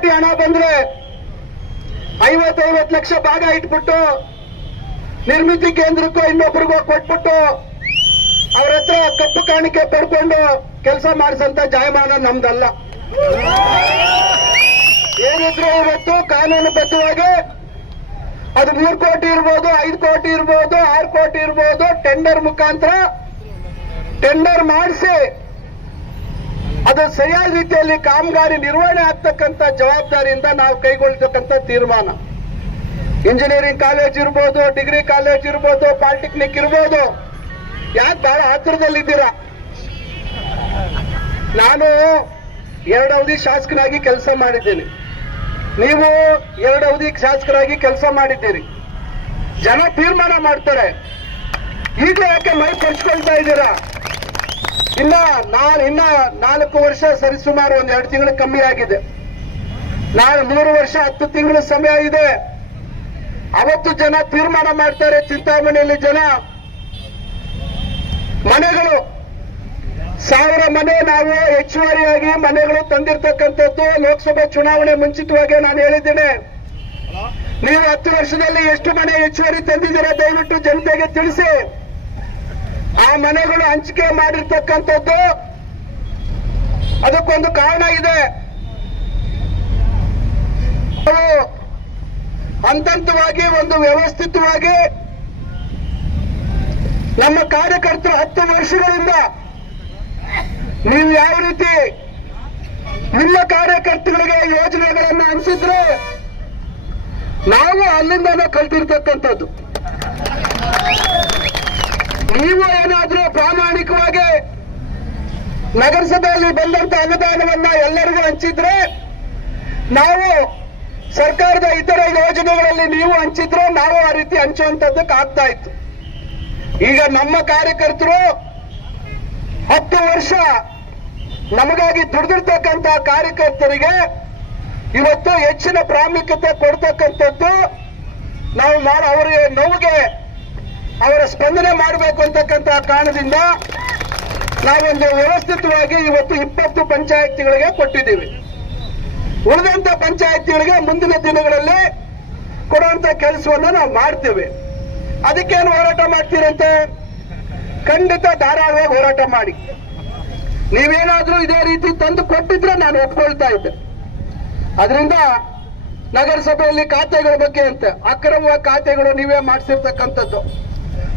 ಕೋಟಿ ಹಣ ಬಂದ್ರೆ ಐವತ್ತೈವತ್ತು ಲಕ್ಷ ಭಾಗ ಇಟ್ಬಿಟ್ಟು ನಿರ್ಮಿತಿ ಕೇಂದ್ರಕ್ಕೂ ಇನ್ನೊಬ್ರಿಗೂ ಕೊಟ್ಬಿಟ್ಟು ಅವ್ರ ಹತ್ರ ಕಪ್ಪು ಕಾಣಿಕೆ ಪಡ್ಕೊಂಡು ಕೆಲಸ ಮಾಡಿಸಂತ ಜಾಯಮಾನ ನಮ್ದಲ್ಲ. ಏನಿದ್ರು ಇವತ್ತು ಕಾನೂನುಬದ್ಧವಾಗಿ ಅದು ಮೂರು ಕೋಟಿ ಇರ್ಬೋದು, ಐದು ಕೋಟಿ ಇರ್ಬೋದು, ಆರು ಕೋಟಿ ಇರ್ಬೋದು ಟೆಂಡರ್ ಮುಖಾಂತರ ಟೆಂಡರ್ ಮಾಡಿಸಿ ಅದು ಸರಿಯಾದ ರೀತಿಯಲ್ಲಿ ಕಾಮಗಾರಿ ನಿರ್ವಹಣೆ ಆಗ್ತಕ್ಕಂಥ ಜವಾಬ್ದಾರಿಯಿಂದ ನಾವು ಕೈಗೊಳ್ತಕ್ಕಂಥ ತೀರ್ಮಾನ. ಇಂಜಿನಿಯರಿಂಗ್ ಕಾಲೇಜ್ ಇರ್ಬೋದು ಡಿಗ್ರಿ ಕಾಲೇಜ್ ಇರ್ಬೋದು ಪಾಲಿಟೆಕ್ನಿಕ್ ಇರ್ಬೋದು. ಯಾಕೆ ಬಹಳ ಹತ್ತಿರದಲ್ಲಿದ್ದೀರಾ? ನಾನು ಎರಡು ಅವಧಿ ಶಾಸಕರಾಗಿ ಕೆಲಸ ಮಾಡಿದ್ದೀನಿ. ನೀವು ಎರಡು ಅವಧಿ ಶಾಸಕರಾಗಿ ಕೆಲಸ ಮಾಡಿದ್ದೀರಿ. ಜನ ತೀರ್ಮಾನ ಮಾಡ್ತಾರೆ. ಈಗ ಯಾಕೆ ಮೈ ಪರ್ಚ್ಕೊಳ್ತಾ ಇದ್ದೀರಾ? ಇನ್ನ ನಾನು ಇನ್ನ ನಾಲ್ಕು ವರ್ಷ ಸರಿಸುಮಾರು ಒಂದ್ ಎರಡು ತಿಂಗಳು ಕಮ್ಮಿ ಆಗಿದೆ. ನಾನು ಮೂರು ವರ್ಷ ಹತ್ತು ತಿಂಗಳು ಸಮಯ ಇದೆ. ಅವತ್ತು ಜನ ತೀರ್ಮಾನ ಮಾಡ್ತಾರೆ ಚಿಂತಾಮಣಿಯಲ್ಲಿ ಜನ. ಮನೆಗಳು, ಸಾವಿರ ಮನೆ ನಾವು ಹೆಚ್ಚುವರಿಯಾಗಿ ಮನೆಗಳು ತಂದಿರ್ತಕ್ಕಂಥದ್ದು ಲೋಕಸಭೆ ಚುನಾವಣೆ ಮುಂಚಿತವಾಗಿ ನಾನು ಹೇಳಿದ್ದೇನೆ. ನೀವು ಹತ್ತು ವರ್ಷದಲ್ಲಿ ಎಷ್ಟು ಮನೆ ಹೆಚ್ಚುವರಿ ತಂದಿದ್ದೀರಾ ದಯವಿಟ್ಟು ಜನತೆಗೆ ತಿಳಿಸಿ. ಆ ಮನೆಗಳು ಹಂಚಿಕೆ ಮಾಡಿರ್ತಕ್ಕಂಥದ್ದು ಅದಕ್ಕೊಂದು ಕಾರಣ ಇದೆ. ಹಂತವಾಗಿ ಒಂದು ವ್ಯವಸ್ಥಿತವಾಗಿ ನಮ್ಮ ಕಾರ್ಯಕರ್ತರು ಹತ್ತು ವರ್ಷಗಳಿಂದ ನೀವು ಯಾವ ರೀತಿ ನಿಮ್ಮ ಕಾರ್ಯಕರ್ತರಿಗೆ ಯೋಜನೆಗಳನ್ನು ಅನಿಸಿದ್ರೆ ನಾವು ಅಲ್ಲಿಂದನೇ ಕಲ್ತಿರ್ತಕ್ಕಂಥದ್ದು. ನೀವು ನಗರಸಭೆಯಲ್ಲಿ ಬಂದಂತ ಅನುದಾನವನ್ನ ಎಲ್ಲರಿಗೂ ಹಂಚಿದ್ರೆ ನಾವು ಸರ್ಕಾರದ ಇತರ ಯೋಜನೆಗಳಲ್ಲಿ ನೀವು ಹಂಚಿದ್ರೆ ನಾವು ಆ ರೀತಿ ಹಂಚುವಂತದ್ದಕ್ಕೆ ಆಗ್ತಾ ಇತ್ತು. ಈಗ ನಮ್ಮ ಕಾರ್ಯಕರ್ತರು ಹತ್ತು ವರ್ಷ ನಮಗಾಗಿ ದುಡಿದಿರ್ತಕ್ಕಂತ ಕಾರ್ಯಕರ್ತರಿಗೆ ಇವತ್ತು ಹೆಚ್ಚಿನ ಪ್ರಾಮುಖ್ಯತೆ ಕೊಡ್ತಕ್ಕಂಥದ್ದು ನಾವು ಅವರಿಗೆ ನೋವಿಗೆ ಅವರ ಸ್ಪಂದನೆ ಮಾಡಬೇಕು ಅಂತಕ್ಕಂಥ ಕಾರಣದಿಂದ ನಾವೊಂದು ವ್ಯವಸ್ಥಿತವಾಗಿ ಇವತ್ತು ಇಪ್ಪತ್ತು ಪಂಚಾಯತಿಗಳಿಗೆ ಕೊಟ್ಟಿದ್ದೀವಿ. ಉಳಿದಂತ ಪಂಚಾಯತಿಗಳಿಗೆ ಮುಂದಿನ ದಿನಗಳಲ್ಲಿ ಕೊಡುವಂತ ಕೆಲಸವನ್ನು ನಾವು ಮಾಡ್ತೇವೆ. ಅದಕ್ಕೇನು ಹೋರಾಟ ಮಾಡ್ತೀರಂತೆ? ಖಂಡಿತ ಧಾರಾಳವಾಗಿ ಹೋರಾಟ ಮಾಡಿ. ನೀವೇನಾದ್ರೂ ಇದೇ ರೀತಿ ತಂದು ಕೊಟ್ಟಿದ್ರೆ ನಾನು ಒಪ್ಕೊಳ್ತಾ ಇದ್ದೆ. ಅದರಿಂದ ನಗರಸಭೆಯಲ್ಲಿ ಖಾತೆಗಳ ಬಗ್ಗೆ ಅಂತ ಅಕ್ರಮ ಖಾತೆಗಳು ನೀವೇ ಮಾಡಿಸಿರ್ತಕ್ಕಂಥದ್ದು.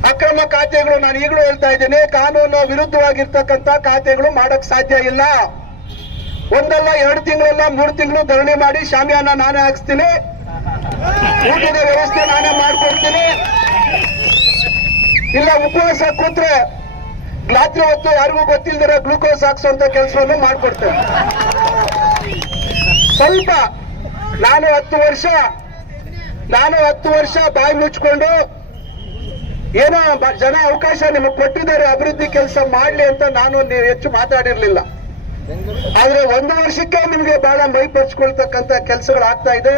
ಅಕ್ರಮ ಖಾತೆಗಳು ನಾನು ಈಗಲೂ ಹೇಳ್ತಾ ಇದ್ದೇನೆ, ಕಾನೂನು ವಿರುದ್ಧವಾಗಿರ್ತಕ್ಕಂಥ ಖಾತೆಗಳು ಮಾಡಕ್ ಸಾಧ್ಯ ಇಲ್ಲ. ಒಂದಲ್ಲ ಎರಡು ತಿಂಗಳಲ್ಲ ಮೂರು ತಿಂಗಳು ಧರಣಿ ಮಾಡಿ ಶಾಮಿಯಾನ ನಾನೇ ಹಾಕ್ಸ್ತೀನಿ. ಊಟದ ವ್ಯವಸ್ಥೆ ನಾನೇ ಮಾಡ್ಕೊಡ್ತೀನಿ. ಇಲ್ಲ, ಉಪವಾಸ ಕೂತ್ರೆ ರಾತ್ರಿ ಹೊತ್ತು ಯಾರಿಗೂ ಗೊತ್ತಿಲ್ದಿರೋ ಗ್ಲೂಕೋಸ್ ಹಾಕ್ಸುವಂತ ಕೆಲಸವನ್ನು ಮಾಡ್ಕೊಡ್ತೇನೆ. ಸ್ವಲ್ಪ, ನಾನು ಹತ್ತು ವರ್ಷ, ನಾನು ಹತ್ತು ವರ್ಷ ಬಾಯಿ ಮುಚ್ಕೊಂಡು ಏನೋ ಜನ ಅವಕಾಶ ನಿಮಗೆ ಕೊಟ್ಟಿದ್ದಾರೆ, ಅಭಿವೃದ್ಧಿ ಕೆಲಸ ಮಾಡ್ಲಿ ಅಂತ ನಾನು ನೀವು ಹೆಚ್ಚು ಮಾತಾಡಿರ್ಲಿಲ್ಲ. ಆದ್ರೆ ಒಂದು ವರ್ಷಕ್ಕೆ ನಿಮ್ಗೆ ಬಹಳ ಕೆಲಸಗಳು ಆಗ್ತಾ ಇದೆ.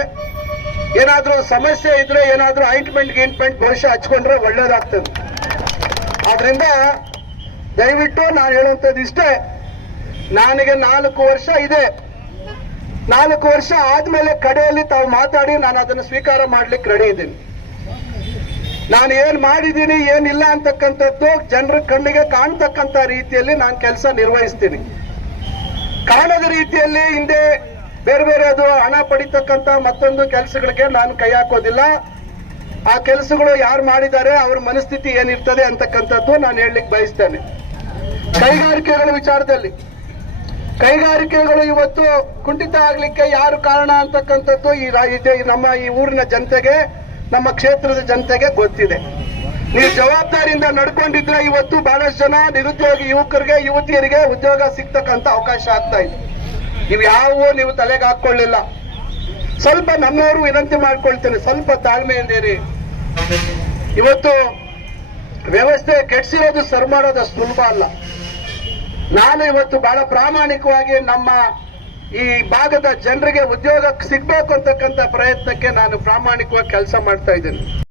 ಏನಾದ್ರೂ ಸಮಸ್ಯೆ ಇದ್ರೆ ಏನಾದ್ರೂ ಆಯಿಂಟ್ಮೆಂಟ್ ಗಿಂಟ್ಮೆಂಟ್ ಬಹುಶಃ ಹಚ್ಕೊಂಡ್ರೆ ಒಳ್ಳೇದಾಗ್ತದೆ. ಆದ್ರಿಂದ ದಯವಿಟ್ಟು ನಾನು ಹೇಳುವಂಥದ್ದು ಇಷ್ಟೇ, ನನಗೆ ನಾಲ್ಕು ವರ್ಷ ಇದೆ. ನಾಲ್ಕು ವರ್ಷ ಆದ್ಮೇಲೆ ಕಡೆಯಲ್ಲಿ ತಾವು ಮಾತಾಡಿ ನಾನು ಅದನ್ನು ಸ್ವೀಕಾರ ಮಾಡ್ಲಿಕ್ಕೆ ರೆಡಿ ಇದ್ದೀನಿ. ನಾನು ಏನ್ ಮಾಡಿದ್ದೀನಿ, ಏನಿಲ್ಲ ಅಂತಕ್ಕಂಥದ್ದು ಜನರ ಕಣ್ಣಿಗೆ ಕಾಣ್ತಕ್ಕಂಥ ರೀತಿಯಲ್ಲಿ ನಾನು ಕೆಲಸ ನಿರ್ವಹಿಸ್ತೀನಿ. ಕಾಣದ ರೀತಿಯಲ್ಲಿ ಹಿಂದೆ ಬೇರೆ ಬೇರೆ ಅದು ಹಣ ಪಡಿತಕ್ಕಂತ ಮತ್ತೊಂದು ಕೆಲಸಗಳಿಗೆ ನಾನು ಕೈ ಹಾಕೋದಿಲ್ಲ. ಆ ಕೆಲಸಗಳು ಯಾರು ಮಾಡಿದ್ದಾರೆ, ಅವ್ರ ಮನಸ್ಥಿತಿ ಏನಿರ್ತದೆ ಅಂತಕ್ಕಂಥದ್ದು ನಾನು ಹೇಳಲಿಕ್ಕೆ ಬಯಸ್ತೇನೆ. ಕೈಗಾರಿಕೆಗಳ ವಿಚಾರದಲ್ಲಿ. ಕೈಗಾರಿಕೆಗಳು ಇವತ್ತು ಕುಂಠಿತ ಆಗ್ಲಿಕ್ಕೆ ಯಾರು ಕಾರಣ ಅಂತಕ್ಕಂಥದ್ದು ಈ ನಮ್ಮ ಈ ಊರಿನ ಜನತೆಗೆ. ನಮ್ಮ ಕ್ಷೇತ್ರದ ಜನತೆಗೆ ಗೊತ್ತಿದೆ. ನೀವು ಜವಾಬ್ದಾರಿಯಿಂದ ನಡ್ಕೊಂಡಿದ್ರೆ ಇವತ್ತು ಬಹಳಷ್ಟು ಜನ ನಿರುದ್ಯೋಗಿ ಯುವಕರಿಗೆ, ಯುವತಿಯರಿಗೆ ಉದ್ಯೋಗ ಸಿಗ್ತಕ್ಕಂತ ಅವಕಾಶ ಆಗ್ತಾ ಇದೆ. ನೀವು ಯಾವ ನೀವು ತಲೆಗೆ ಹಾಕೊಳ್ಳಿಲ್ಲ ಸ್ವಲ್ಪ ನಮ್ಮವರು ವಿನಂತಿ ಮಾಡ್ಕೊಳ್ತೇನೆ, ಸ್ವಲ್ಪ ತಾಳ್ಮೆ ಇರಿ ಇವತ್ತು ವ್ಯವಸ್ಥೆ ಕೆಡ್ಸಿರೋದು ಸರ್ ಮಾಡೋದು ಸುಲಭ ಅಲ್ಲ ನಾನು ಇವತ್ತು ಬಹಳ ಪ್ರಾಮಾಣಿಕವಾಗಿ ನಮ್ಮ ಈ ಭಾಗದ ಜನರಿಗೆ ಉದ್ಯೋಗ ಸಿಗ್ಬೇಕು ಅಂತಕ್ಕಂಥ ಪ್ರಯತ್ನಕ್ಕೆ ನಾನು ಪ್ರಾಮಾಣಿಕವಾಗಿ ಕೆಲಸ ಮಾಡ್ತಾ ಇದ್ದೇನೆ.